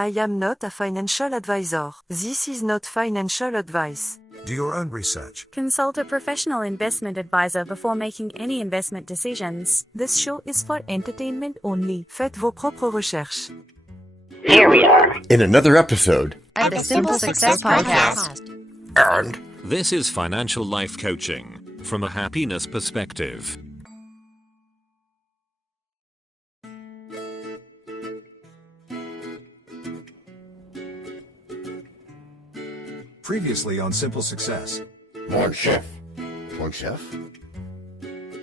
I am not a financial advisor. This is not financial advice. Do your own research. Consult a professional investment advisor before making any investment decisions. This show is for entertainment only. Faites vos propres recherches. Here we are in another episode of the Simple Success Podcast. And this is financial life coaching from a happiness perspective. Previously on Simple Success. Mon chef.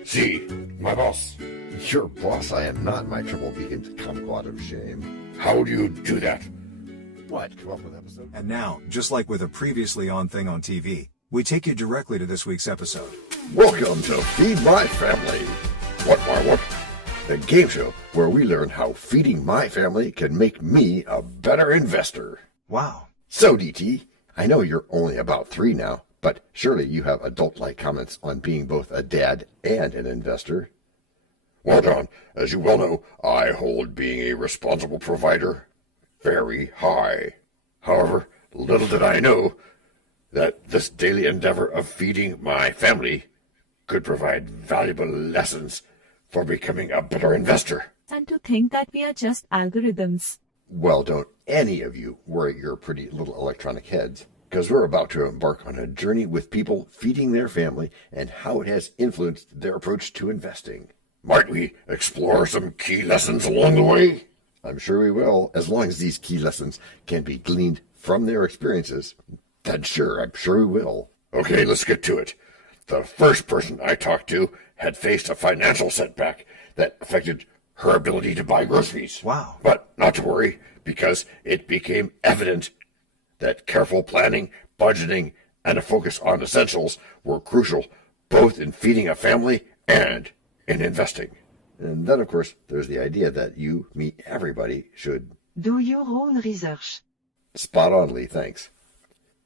Si, my boss. Your boss, I am not, my triple beacon kumquat of shame. How do you do that? What, come up with episode? And now, just like with a previously on thing on TV, we take you directly to this week's episode. Welcome to Feed My Family. What? The game show where we learn how feeding my family can make me a better investor. Wow. So, DT, I know you're only about 3 now, but surely you have adult-like comments on being both a dad and an investor. Well, John, as you well know, I hold being a responsible provider very high. However, little did I know that this daily endeavor of feeding my family could provide valuable lessons for becoming a better investor. And to think that we are just algorithms. Well, don't any of you worry your pretty little electronic heads, because we're about to embark on a journey with people feeding their family and how it has influenced their approach to investing. Might we explore some key lessons along the way? I'm sure we will, as long as these key lessons can be gleaned from their experiences. Then sure, I'm sure we will. Okay, let's get to it. The first person I talked to had faced a financial setback that affected her ability to buy groceries. Wow. But not to worry, because it became evident that careful planning, budgeting, and a focus on essentials were crucial, both in feeding a family and in investing. And then, of course, there's the idea that you, me, everybody should Do your own research. Spot on, Lee, thanks.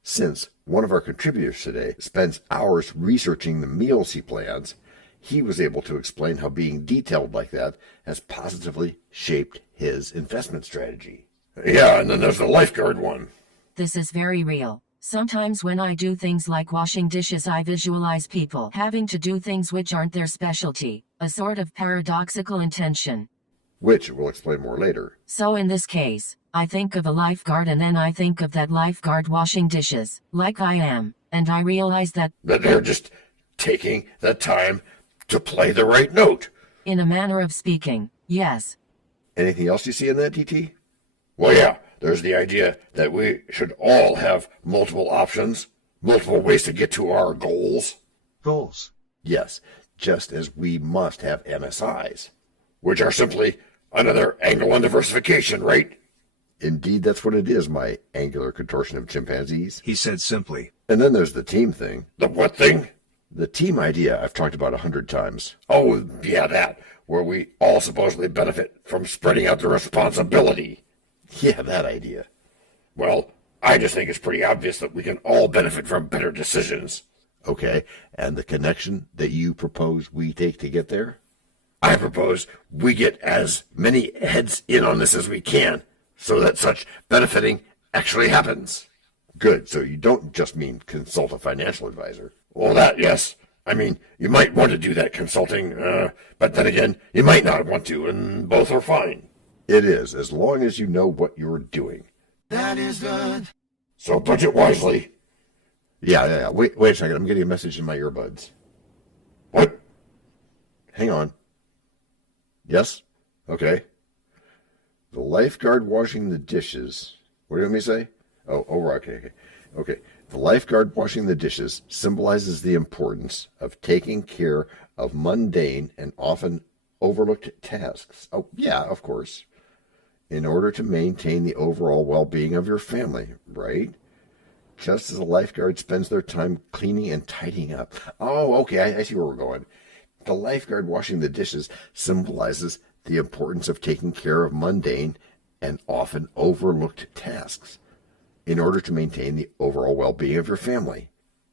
Since one of our contributors today spends hours researching the meals he plans, he was able to explain how being detailed like that has positively shaped his investment strategy. Yeah, and then there's the lifeguard one. This is very real. Sometimes when I do things like washing dishes, I visualize people having to do things which aren't their specialty, a sort of paradoxical intention. Which we'll explain more later. So in this case, I think of a lifeguard and then I think of that lifeguard washing dishes, like I am, and I realize that they're just taking the time to play the right note. In a manner of speaking, yes. Anything else you see in that, DT? Well, yeah, there's the idea that we should all have multiple options, multiple ways to get to our goals. Goals. Yes, just as we must have MSIs, which are simply another angle on diversification, right? Indeed, that's what it is, my angular contortion of chimpanzees. He said simply. And then there's the team thing. The what thing? The team idea I've talked about 100 times. Oh, yeah, that, where we all supposedly benefit from spreading out the responsibility. Yeah, that idea. Well, I just think it's pretty obvious that we can all benefit from better decisions. Okay, and the connection that you propose we take to get there? I propose we get as many heads in on this as we can, so that such benefiting actually happens. Good, so you don't just mean consult a financial advisor. Well, that, yes. I mean, you might want to do that consulting, but then again, you might not want to, and both are fine. It is, as long as you know what you're doing. That is good. So budget wisely. Yeah. Wait a second. I'm getting a message in my earbuds. What? Hang on. Yes? Okay. The lifeguard washing the dishes. What do you want me to say? Oh, right. Okay. The lifeguard washing the dishes symbolizes the importance of taking care of mundane and often overlooked tasks. Oh, yeah, of course. In order to maintain the overall well-being of your family, right? Just as a lifeguard spends their time cleaning and tidying up. Oh, okay, I see where we're going. The lifeguard washing the dishes symbolizes the importance of taking care of mundane and often overlooked tasks in order to maintain the overall well-being of your family.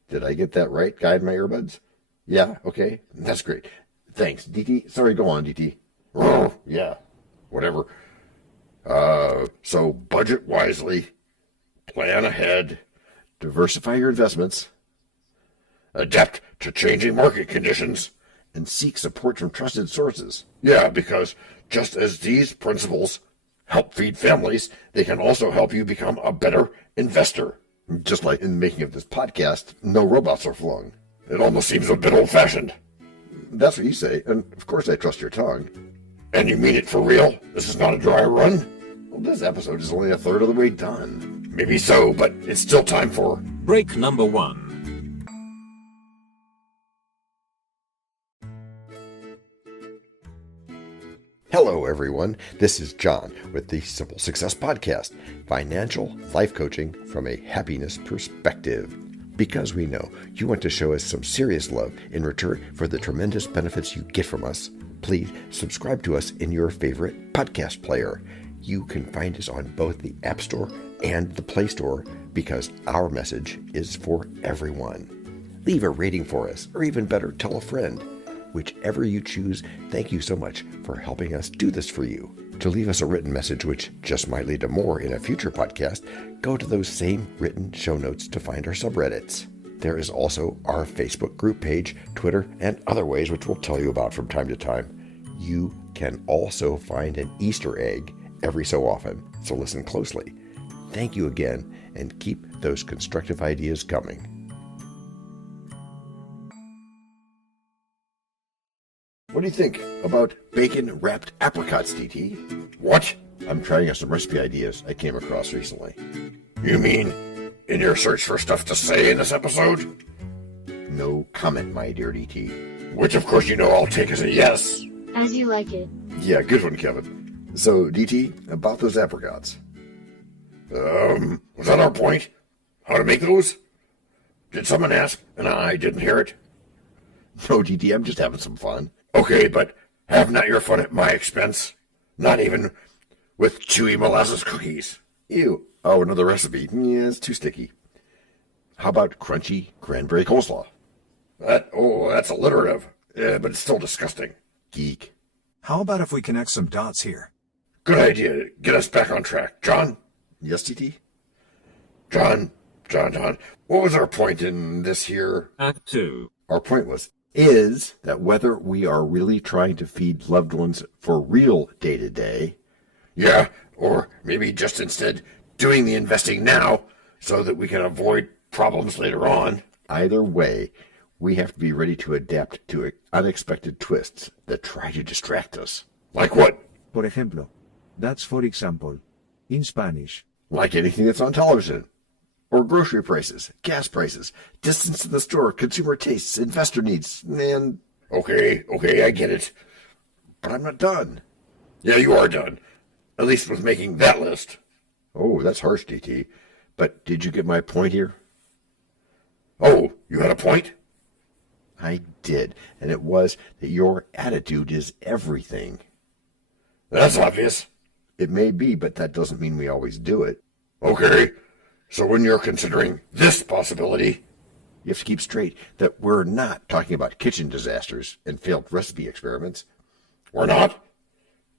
Did I get that right, guy in my earbuds? Yeah, okay, that's great. Thanks, DT. Sorry, go on, DT. Oh, yeah, whatever. So budget wisely, plan ahead, diversify your investments, adapt to changing market conditions, and seek support from trusted sources. Yeah, because just as these principles help feed families, they can also help you become a better investor. Just like in the making of this podcast, no robots are flung. It almost seems a bit old-fashioned. That's what you say, and of course I trust your tongue. And you mean it for real? This is not a dry run? Well, this episode is only a third of the way done. Maybe so, but it's still time for... Break number 1. Hello, everyone. This is John with the Simple Success Podcast, financial life coaching from a happiness perspective. Because we know you want to show us some serious love in return for the tremendous benefits you get from us, please subscribe to us in your favorite podcast player. You can find us on both the App Store and the Play Store because our message is for everyone. Leave a rating for us, or even better, tell a friend. Whichever you choose, thank you so much for helping us do this for you. To leave us a written message, which just might lead to more in a future podcast, go to those same written show notes to find our subreddits. There is also our Facebook group page, Twitter, and other ways which we'll tell you about from time to time. You can also find an Easter egg every so often, so listen closely. Thank you again, and keep those constructive ideas coming. What do you think about bacon-wrapped apricots, DT? What? I'm trying out some recipe ideas I came across recently. You mean in your search for stuff to say in this episode? No comment, my dear DT. Which, of course, you know I'll take as a yes. As you like it. Yeah, good one, Kevin. So, DT, about those apricots. Was that our point? How to make those? Did someone ask and I didn't hear it? No, DT, I'm just having some fun. Okay, but have not your fun at my expense. Not even with chewy molasses cookies. Ew. Oh, another recipe. Yeah, it's too sticky. How about crunchy cranberry coleslaw? That's alliterative, but it's still disgusting. Geek. How about if we connect some dots here? Good idea. Get us back on track. John? Yes, TT? John, what was our point in this here? Act 2. Our point is that whether we are really trying to feed loved ones for real day-to-day, yeah, or maybe just instead doing the investing now so that we can avoid problems later on. Either way, we have to be ready to adapt to unexpected twists that try to distract us. Like what? Por ejemplo. That's for example. In Spanish. Like anything that's on television. Or grocery prices, gas prices, distance to the store, consumer tastes, investor needs, and... Okay, I get it. But I'm not done. Yeah, you are done. At least with making that list. Oh, that's harsh, DT. But did you get my point here? Oh, you had a point? I did, and it was that your attitude is everything. That's obvious. It may be, but that doesn't mean we always do it. Okay. So when you're considering this possibility, you have to keep straight that we're not talking about kitchen disasters and failed recipe experiments. We're not?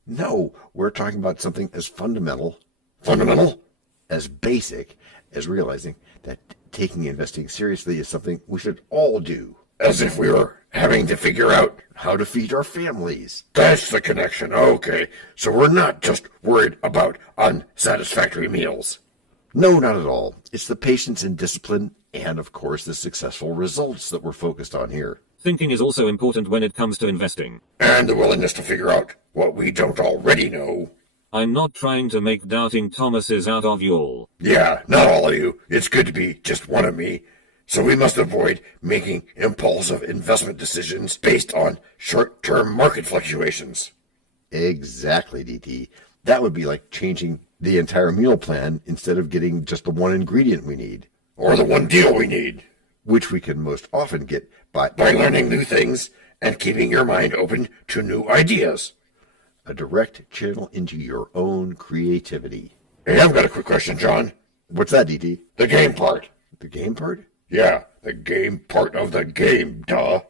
No, we're talking about something as fundamental, as basic as realizing that taking investing seriously is something we should all do. As if we were having to figure out how to feed our families. That's the connection. Okay, so we're not just worried about unsatisfactory meals. No, not at all. It's the patience and discipline and, of course, the successful results that we're focused on here. Thinking is also important when it comes to investing. And the willingness to figure out what we don't already know. I'm not trying to make doubting Thomases out of you all. Yeah, not all of you. It's good to be just one of me. So we must avoid making impulsive investment decisions based on short-term market fluctuations. Exactly, DT. That would be like changing the entire meal plan instead of getting just the one ingredient we need. Or the one deal we need. Which we can most often get by learning new things and keeping your mind open to new ideas. A direct channel into your own creativity. Hey, I've got a quick question, John. What's that, DT? The game part. The game part? Yeah, the game part of the game, duh.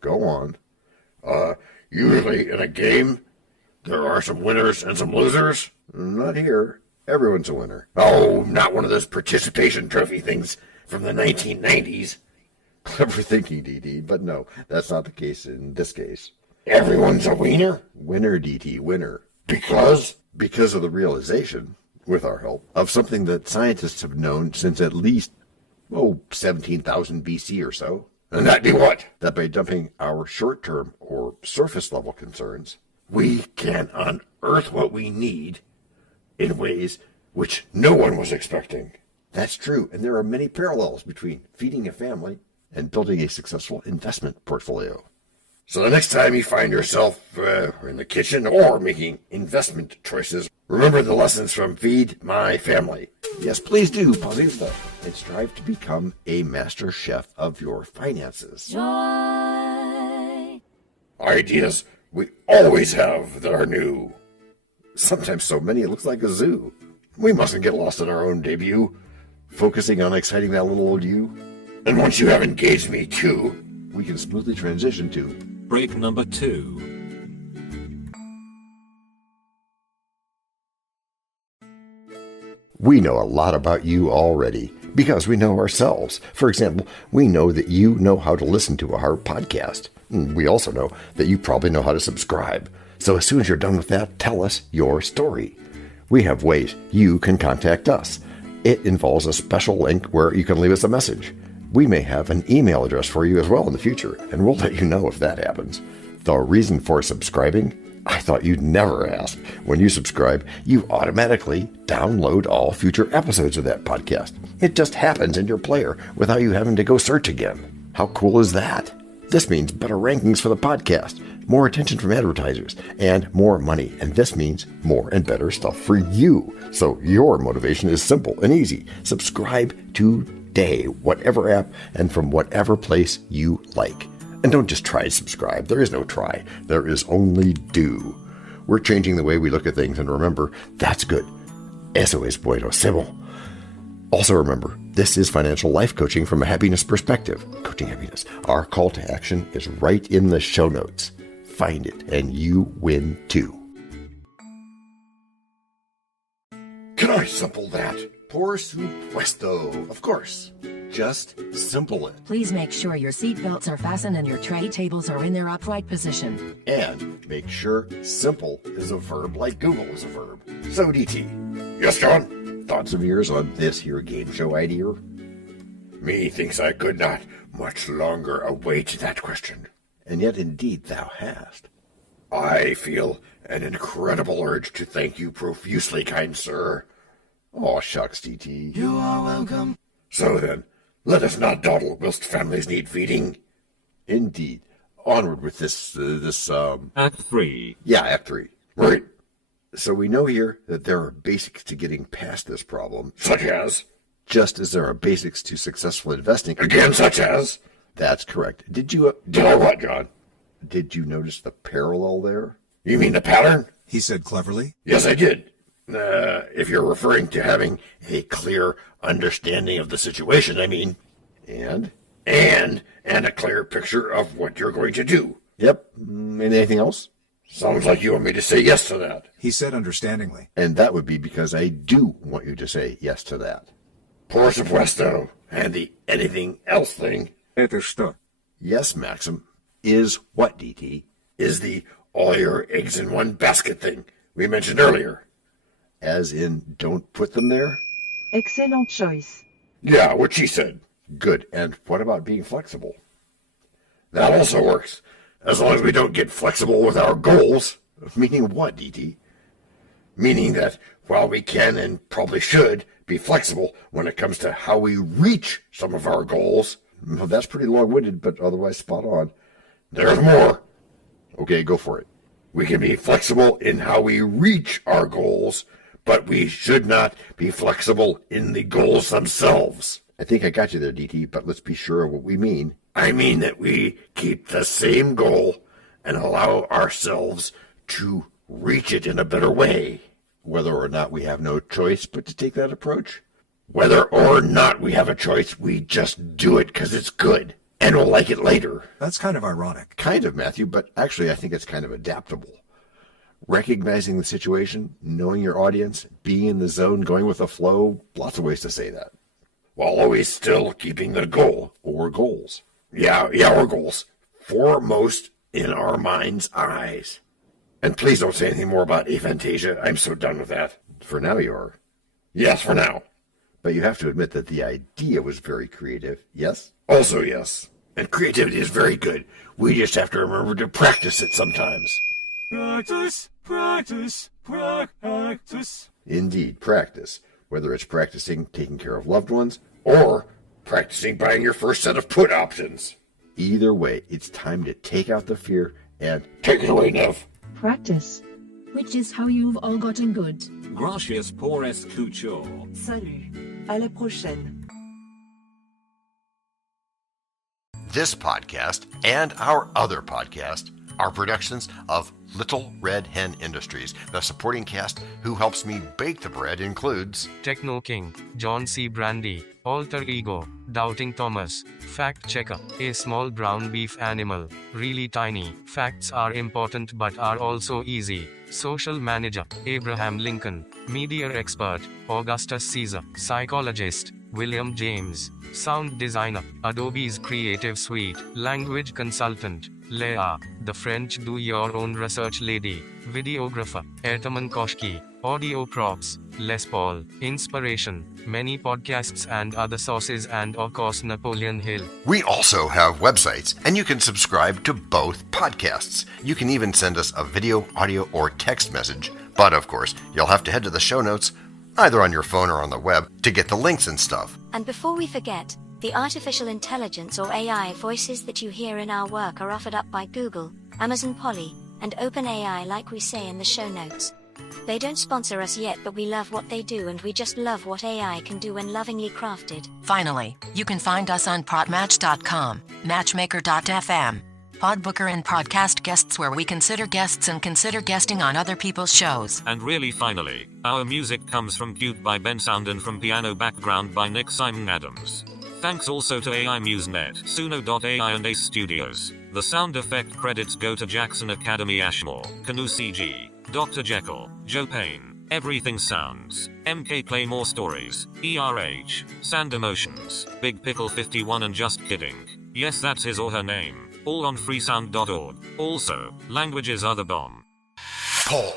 Go on. Usually in a game, There are some winners and some losers? Not here. Everyone's a winner. Oh, not one of those participation trophy things from the 1990s. Clever thinking, DT, but no, that's not the case in this case. Everyone's a wiener? Winner, DT, winner. Because? Because of the realization, with our help, of something that scientists have known since at least, 17,000 BC or so. And that be what? That by dumping our short-term or surface-level concerns, we can unearth what we need in ways which no one was expecting. That's true, and there are many parallels between feeding a family and building a successful investment portfolio. So the next time you find yourself in the kitchen or making investment choices, remember the lessons from Feed My Family. Yes, please do, Paulista, and strive to become a master chef of your finances. Joy. Ideas we always have that are new. Sometimes so many it looks like a zoo. We mustn't get lost in our own debut, focusing on exciting that little old you. And once you have engaged me too, we can smoothly transition to break number 2. We know a lot about you already because we know ourselves. For example, we know that you know how to listen to our podcast. We also know that you probably know how to subscribe. So as soon as you're done with that, tell us your story. We have ways you can contact us. It involves a special link where you can leave us a message. We may have an email address for you as well in the future, and we'll let you know if that happens. The reason for subscribing? I thought you'd never ask. When you subscribe, you automatically download all future episodes of that podcast. It just happens in your player without you having to go search again. How cool is that? This means better rankings for the podcast, more attention from advertisers, and more money. And this means more and better stuff for you. So your motivation is simple and easy. Subscribe today, whatever app and from whatever place you like. And don't just try to subscribe. There is no try. There is only do. We're changing the way we look at things, and remember, that's good. Eso es buenísimo. Also remember, this is financial life coaching from a happiness perspective. Coaching happiness. Our call to action is right in the show notes. Find it, and you win too. Can I simple that? Por supuesto. Of course. Just simple it. Please make sure your seatbelts are fastened and your tray tables are in their upright position. And make sure simple is a verb like Google is a verb. So, DT. Yes, John? Thoughts of yours on this here game show idea? Methinks I could not much longer await that question. And yet indeed thou hast. I feel an incredible urge to thank you profusely, kind sir. Aw, shucks, DT. You are welcome. So then, let us not dawdle whilst families need feeding. Indeed. Onward with this, Act 3. Yeah, Act 3. Right. So we know here that there are basics to getting past this problem. Such as? Just as there are basics to successful investing. Again, such as? That's correct. Did I what, John? Did you notice the parallel there? You mean the pattern? He said cleverly. Yes, I did. If you're referring to having a clear understanding of the situation, I mean. And a clear picture of what you're going to do. Yep. Anything else? Sounds like you want me to say yes to that. He said understandingly. And that would be because I do want you to say yes to that. Por supuesto. And the anything else thing. Esto. Yes, Maxim. Is what, DT? Is the all your eggs in one basket thing we mentioned earlier. As in, don't put them there? Excellent choice. Yeah, what she said. Good. And what about being flexible? That also works. As long as we don't get flexible with our goals. Meaning what, DT? Meaning that while we can and probably should be flexible when it comes to how we reach some of our goals. Well, that's pretty long-winded, but otherwise spot on. There's more. Okay, go for it. We can be flexible in how we reach our goals, but we should not be flexible in the goals themselves. I think I got you there, DT, but let's be sure of what we mean. I mean that we keep the same goal and allow ourselves to reach it in a better way. Whether or not we have no choice but to take that approach. Whether or not we have a choice, we just do it because it's good. And we'll like it later. That's kind of ironic. Kind of, Matthew, but actually I think it's kind of adaptable. recognizing the situation, knowing your audience, being in the zone, going with the flow, lots of ways to say that. While always still keeping the goal or goals. Or goals. Foremost in our mind's eyes. And please don't say anything more about aphantasia. I'm so done with that. For now you are. Yes, for now. But you have to admit that the idea was very creative, yes? Also yes. And creativity is very good. We just have to remember to practice it sometimes. Practice, practice, practice. Indeed, practice. Whether it's practicing taking care of loved ones or practicing buying your first set of put options. Either way, it's time to take out the fear and take it away, Nev. Practice. Which is how you've all gotten good. Gracias por escuchar. Salut. À la prochaine. This podcast and our other podcast are productions of Little Red Hen Industries. The supporting cast who helps me bake the bread includes Techno King, John Brandy, Alter Ego, Doubting Thomas, Fact Checker, A Small Brown Beef Animal, Really Tiny, Facts Are Important But Are Also Easy, Social Manager, Abraham Lincoln, Media Expert, Augustus Caesar, Psychologist, William James, Sound Designer, Adobe's Creative Suite, Language Consultant, Leah, the French Do-Your-Own Research Lady, Videographer, Ertaman Koshki, Audio Props, Les Paul, Inspiration, many podcasts and other sources and of course Napoleon Hill. We also have websites, and you can subscribe to both podcasts. You can even send us a video, audio, or text message, but of course, you'll have to head to the show notes, either on your phone or on the web, to get the links and stuff. And before we forget, the artificial intelligence or AI voices that you hear in our work are offered up by Google, Amazon Polly, and OpenAI like we say in the show notes. They don't sponsor us yet, but we love what they do and we just love what AI can do when lovingly crafted. Finally, you can find us on podmatch.com, matchmaker.fm, Podbooker, and podcast guests, where we consider guests and consider guesting on other people's shows. And really finally, our music comes from Cute by Ben Sound and from Piano Background by Nick Simon Adams. Thanks also to AI MuseNet, Suno.ai and Ace Studios. The sound effect credits go to Jackson Academy Ashmore, Canoe CG, Dr. Jekyll, Joe Payne, Everything Sounds, MK Play More Stories, ERH, Sand Emotions, Big Pickle 51 and Just Kidding. Yes, that's his or her name. All on freesound.org. Also, languages are the bomb. Paul.